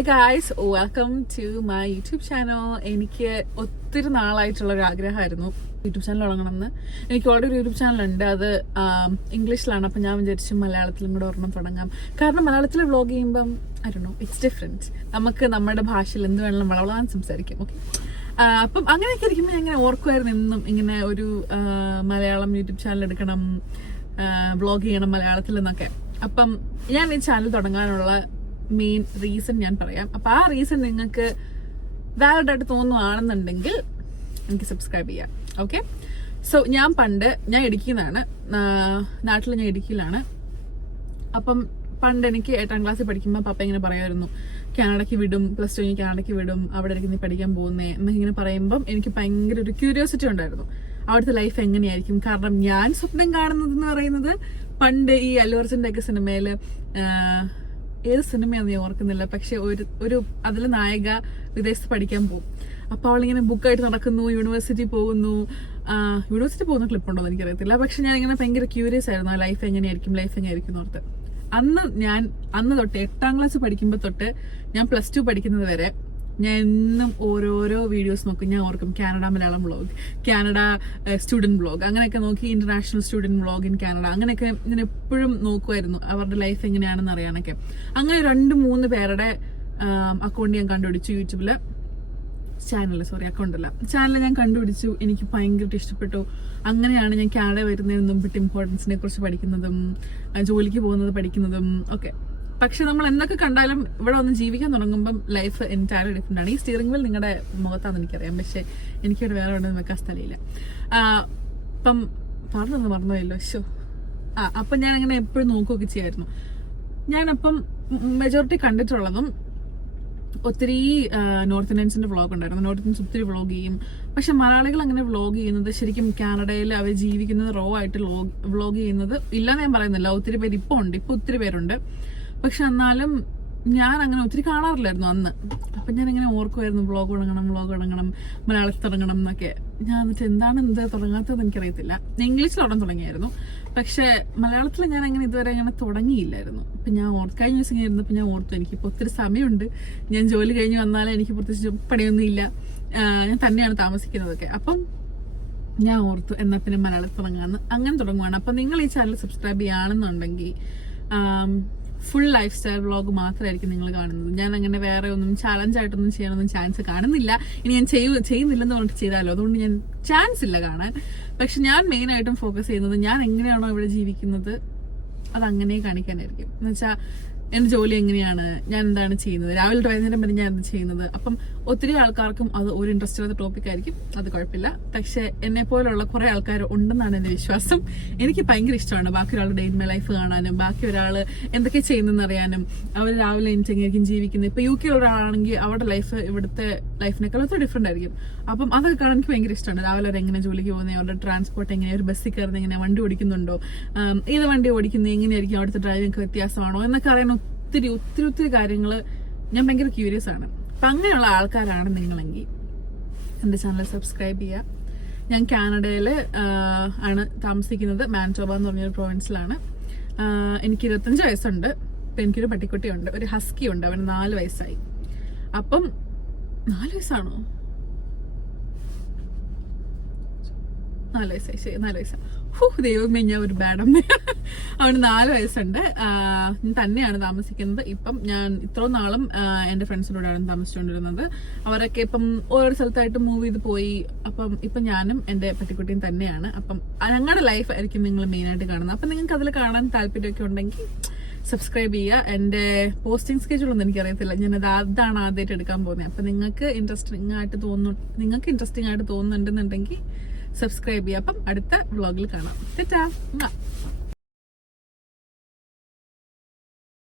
Hi guys, welcome to my YouTube channel. എനിക്ക് ഒത്തിരി നാളായിട്ടുള്ള ഒരു ആഗ്രഹമായിരുന്നു യൂട്യൂബ് ചാനൽ തുടങ്ങണമെന്ന്. എനിക്ക് ഓൾറെഡി ഒരു യൂട്യൂബ് ചാനലുണ്ട്, അത് ഇംഗ്ലീഷിലാണ്. അപ്പം ഞാൻ വിചാരിച്ചു മലയാളത്തിലും കൂടെ ഒരെണ്ണം തുടങ്ങാം. കാരണം മലയാളത്തിൽ വ്ളോഗ് ചെയ്യുമ്പം ഇറ്റ്സ് ഡിഫറെൻറ്റ്. നമുക്ക് നമ്മുടെ ഭാഷയിൽ എന്ത് വേണമെങ്കിലും വളവളാൻ സംസാരിക്കാം. ഓക്കെ, അപ്പം അങ്ങനെയൊക്കെ ഇരിക്കുമ്പോൾ ഞാൻ ഇങ്ങനെ ഓർക്കുമായിരുന്നു എന്നും ഇങ്ങനെ ഒരു മലയാളം യൂട്യൂബ് ചാനൽ എടുക്കണം, വ്ളോഗ് ചെയ്യണം മലയാളത്തിൽ എന്നൊക്കെ. അപ്പം ഞാൻ ഈ ചാനൽ തുടങ്ങാനുള്ള മെയിൻ റീസൺ ഞാൻ പറയാം. അപ്പൊ ആ റീസൺ നിങ്ങൾക്ക് വാലിഡ് ആയിട്ട് തോന്നുകയാണെന്നുണ്ടെങ്കിൽ എനിക്ക് സബ്സ്ക്രൈബ് ചെയ്യാം. ഓക്കെ, സോ ഞാൻ ഇടുക്കിന്നാണ്, നാട്ടിൽ ഞാൻ ഇടുക്കിയിലാണ്. അപ്പം പണ്ട് എനിക്ക് 8ാം ക്ലാസ്സിൽ പഠിക്കുമ്പോൾ പപ്പ ഇങ്ങനെ പറയുമായിരുന്നു, കാനഡയ്ക്ക് വിടും, +2 കാനഡയ്ക്ക് വിടും, അവിടെ ആയിരിക്കും നീ പഠിക്കാൻ പോകുന്നേ എന്നൊക്കെ ഇങ്ങനെ പറയുമ്പം എനിക്ക് ഭയങ്കര ഒരു ക്യൂരിയോസിറ്റി ഉണ്ടായിരുന്നു, അവിടുത്തെ ലൈഫ് എങ്ങനെയായിരിക്കും. കാരണം ഞാൻ സ്വപ്നം കാണുന്നതെന്ന് പറയുന്നത് പണ്ട് ഈ അല്ലു അർജുൻ്റെ ഒക്കെ സിനിമയില്, ഏത് സിനിമയാണെന്ന് ഞാൻ ഓർക്കുന്നില്ല, പക്ഷെ ഒരു അതിൽ നായിക വിദേശത്ത് പഠിക്കാൻ പോകും. അപ്പൊ അവളിങ്ങനെ ബുക്കായിട്ട് നടക്കുന്നു, യൂണിവേഴ്സിറ്റി പോകുന്നു ക്ലിപ്പുണ്ടോ എന്ന് എനിക്കറിയത്തില്ല. പക്ഷെ ഞാൻ ഇങ്ങനെ ഭയങ്കര ക്യൂരിയസ് ആയിരുന്നു, ലൈഫ് എങ്ങനെയായിരിക്കും ഓർത്ത്. അന്ന് തൊട്ട് 8ാം ക്ലാസ് പഠിക്കുമ്പോൾ തൊട്ട് ഞാൻ +2 പഠിക്കുന്നത് വരെ ഞാൻ എന്നും ഓരോരോ വീഡിയോസ് നോക്കും. ഞാൻ ഓർക്കും Canada Malayalam vlog, Canada student vlog, അങ്ങനെയൊക്കെ നോക്കി international student vlog in Canada, അങ്ങനെയൊക്കെ ഞാൻ എപ്പോഴും നോക്കുമായിരുന്നു അവരുടെ ലൈഫ് എങ്ങനെയാണെന്ന് അറിയാനൊക്കെ. അങ്ങനെ 2-3 പേരുടെ അക്കൗണ്ട് ഞാൻ കണ്ടുപിടിച്ചു യൂട്യൂബില്. ചാനൽ ഞാൻ കണ്ടുപിടിച്ചു. എനിക്ക് ഭയങ്കരമായിട്ട് ഇഷ്ടപ്പെട്ടു. അങ്ങനെയാണ് ഞാൻ കാനഡ വരുന്നതിന് മുമ്പിട്ട് ഇമ്പോർട്ടൻസിനെ കുറിച്ച് പഠിക്കുന്നതും ജോലിക്ക് പോകുന്നത് പഠിക്കുന്നതും ഒക്കെ. പക്ഷെ നമ്മൾ എന്തൊക്കെ കണ്ടാലും ഇവിടെ ഒന്ന് ജീവിക്കാൻ തുടങ്ങുമ്പം ലൈഫ് എൻറ്റയർലി ഡിഫറെന്റ് ആണ്. ഈ സ്റ്റിയറിംഗ് വീൽ നിങ്ങളുടെ മുഖത്താണെന്ന് എനിക്കറിയാം, പക്ഷെ എനിക്കിവിടെ വേറെ ഒന്നും വെക്കാൻ സ്ഥലമില്ല. അപ്പം മറന്നുപോയല്ലോ. അപ്പം ഞാൻ അങ്ങനെ എപ്പോഴും നോക്കുകയൊക്കെ ചെയ്യായിരുന്നു. ഞാനപ്പം മെജോറിറ്റി കണ്ടിട്ടുള്ളതും ഒത്തിരി നോർത്ത് ഇന്ത്യൻസിന്റെ വ്ളോഗ് ഉണ്ടായിരുന്നു. നോർത്ത് ഇന്ത്യൻസ് ഒത്തിരി വ്ളോഗ് ചെയ്യും. പക്ഷെ മലയാളികൾ അങ്ങനെ വ്ളോഗ് ചെയ്യുന്നത്, ശരിക്കും കാനഡയിൽ അവർ ജീവിക്കുന്നത് റോ ആയിട്ട് വ്ളോഗ് ചെയ്യുന്നത് ഇല്ലാന്ന് ഞാൻ പറയുന്നില്ല. ഒത്തിരി പേര് ഇപ്പൊ ഒത്തിരി പേരുണ്ട്. പക്ഷെ എന്നാലും ഞാൻ അങ്ങനെ ഒത്തിരി കാണാറില്ലായിരുന്നു അന്ന്. അപ്പം ഞാനിങ്ങനെ ഓർക്കുമായിരുന്നു വ്ളോഗ് തുടങ്ങണം, മലയാളത്തിൽ തുടങ്ങണം എന്നൊക്കെ. ഞാൻ എന്നിട്ട് എന്ത് തുടങ്ങാത്തതെന്ന് എനിക്കറിയത്തില്ല. ഇംഗ്ലീഷിൽ തുടങ്ങിയായിരുന്നു, പക്ഷെ മലയാളത്തിൽ ഞാൻ അങ്ങനെ ഇതുവരെ അങ്ങനെ തുടങ്ങിയില്ലായിരുന്നു. അപ്പം ഞാൻ കഴിഞ്ഞ ദിവസം ഇങ്ങനെ ഇരുന്നപ്പോൾ ഞാൻ ഓർത്തു, എനിക്കിപ്പോൾ ഒത്തിരി സമയമുണ്ട്, ഞാൻ ജോലി കഴിഞ്ഞ് വന്നാലും എനിക്ക് പ്രത്യേകിച്ച് പണിയൊന്നും ഇല്ല, ഞാൻ തന്നെയാണ് താമസിക്കുന്നതൊക്കെ. അപ്പം ഞാൻ ഓർത്തു എന്നാൽ പിന്നെ മലയാളത്തിൽ തുടങ്ങാമെന്ന്. അങ്ങനെ തുടങ്ങുവാണ്. അപ്പം നിങ്ങൾ ഈ ചാനൽ സബ്സ്ക്രൈബ് ചെയ്യുകയാണെന്നുണ്ടെങ്കിൽ ഫുൾ ലൈഫ് സ്റ്റൈൽ വ്ളോഗ് മാത്രമായിരിക്കും നിങ്ങൾ കാണുന്നത്. ഞാൻ അങ്ങനെ വേറെ ഒന്നും ചാലഞ്ചായിട്ടൊന്നും ചെയ്യാനൊന്നും ചാൻസ് കാണുന്നില്ല. ഇനി ഞാൻ ചെയ്യുന്നില്ലെന്ന് പറഞ്ഞിട്ട് ചെയ്താലോ, അതുകൊണ്ട് ഞാൻ ചാൻസ് ഇല്ല കാണാൻ. പക്ഷെ ഞാൻ മെയിനായിട്ടും ഫോക്കസ് ചെയ്യുന്നത് ഞാൻ എങ്ങനെയാണോ ഇവിടെ ജീവിക്കുന്നത് അതങ്ങനെ കാണിക്കാനായിരിക്കും. എന്നുവെച്ചാൽ എൻ്റെ ജോലി എങ്ങനെയാണ്, ഞാൻ എന്താണ് ചെയ്യുന്നത്, രാവിലെ വൈകുന്നേരം വരെ ഞാൻ എന്ത് ചെയ്യുന്നത്. അപ്പം ഒത്തിരി ആൾക്കാർക്കും അത് ഒരു ഇൻട്രസ്റ്റ് ഉള്ള ടോപ്പിക് ആയിരിക്കും, അത് കുഴപ്പമില്ല. പക്ഷെ എന്നെ പോലുള്ള കുറെ ആൾക്കാർ ഉണ്ടെന്നാണ് എൻ്റെ വിശ്വാസം. എനിക്ക് ഭയങ്കര ഇഷ്ടമാണ് ബാക്കി ഒരാളുടെ ഡേ ഇൻ മൈ ലൈഫ് കാണാനും, ബാക്കി ഒരാൾ എന്തൊക്കെ ചെയ്യുന്നതെന്ന് അറിയാനും. അവർ രാവിലെ എങ്ങനെയായിരിക്കും ജീവിക്കുന്നത്. ഇപ്പൊ UK ഒരാളാണെങ്കിൽ അവരുടെ ലൈഫ് ഇവിടുത്തെ ലൈഫിനേക്കാൾ ഒത്തിരി ഡിഫറെന്റ് ആയിരിക്കും. അപ്പം അതൊക്കെ കാണാൻ എനിക്ക് ഭയങ്കര ഇഷ്ടമാണ്. രാവിലെ അവർ എങ്ങനെ ജോലിക്ക് പോകുന്നത്, അവരുടെ ട്രാൻസ്പോർട്ട് എങ്ങനെ, ഒരു ബസ്സിൽ കയറുന്നത് എങ്ങനെ, വണ്ടി ഓടിക്കുന്നുണ്ടോ, ഏത് വണ്ടി ഓടിക്കുന്നത്, എങ്ങനെയായിരിക്കും അവിടുത്തെ ഡ്രൈവിംഗ് വ്യത്യാസമാണോ എന്നൊക്കെ അറിയാൻ ഒത്തിരി കാര്യങ്ങൾ ഞാൻ ഭയങ്കര ക്യൂരിയസ് ആണ്. അപ്പം അങ്ങനെയുള്ള ആൾക്കാരാണ് നിങ്ങളെങ്കിൽ എൻ്റെ ചാനൽ സബ്സ്ക്രൈബ് ചെയ്യുക. ഞാൻ കാനഡയിൽ ആണ് താമസിക്കുന്നത്, മാൻറ്റോബ എന്ന് പറഞ്ഞൊരു പ്രൊവിൻസിലാണ്. എനിക്ക് 25 വയസ്സുണ്ട്. ഇപ്പം എനിക്കൊരു പട്ടിക്കുട്ടിയുണ്ട്, ഒരു ഹസ്കി ഉണ്ട്, അവന് 4 വയസ്സായി. അപ്പം 4 വയസ്സാണോ? 4 വയസ്സായി, ശരി, 4 വയസ്സാണ്. ദൈവമേ, ഞാൻ ഒരു ബാഡമ്മ. അവന് 4 വയസ്സുണ്ട്. ഞാൻ തന്നെയാണ് താമസിക്കുന്നത്. ഇപ്പം ഞാൻ ഇത്രയും നാളും എൻ്റെ ഫ്രണ്ട്സിനോടാണ് താമസിച്ചുകൊണ്ടിരുന്നത്. അവരൊക്കെ ഇപ്പം ഓരോ സ്ഥലത്തായിട്ട് മൂവ് ചെയ്ത് പോയി. അപ്പം ഇപ്പം ഞാനും എൻ്റെ പട്ടിക്കുട്ടിയും തന്നെയാണ്. അപ്പം ഞങ്ങളുടെ ലൈഫ് ആയിരിക്കും നിങ്ങൾ മെയിനായിട്ട് കാണുന്നത്. അപ്പം നിങ്ങൾക്ക് അതിൽ കാണാൻ താല്പര്യമൊക്കെ ഉണ്ടെങ്കിൽ സബ്സ്ക്രൈബ് ചെയ്യുക. എൻ്റെ പോസ്റ്റിംഗ് സ്കെഡ്യൂൾ ഒന്നും എനിക്കറിയത്തില്ല, ഞാനത് അതാണ് ആദ്യമായിട്ട് എടുക്കാൻ പോകുന്നത്. അപ്പം നിങ്ങൾക്ക് ഇൻട്രസ്റ്റിംഗ് ആയിട്ട് തോന്നുന്നുണ്ടെന്നുണ്ടെങ്കിൽ സബ്സ്ക്രൈബ് ചെയ്യുക. അപ്പം അടുത്ത വ്ളോഗിൽ കാണാം.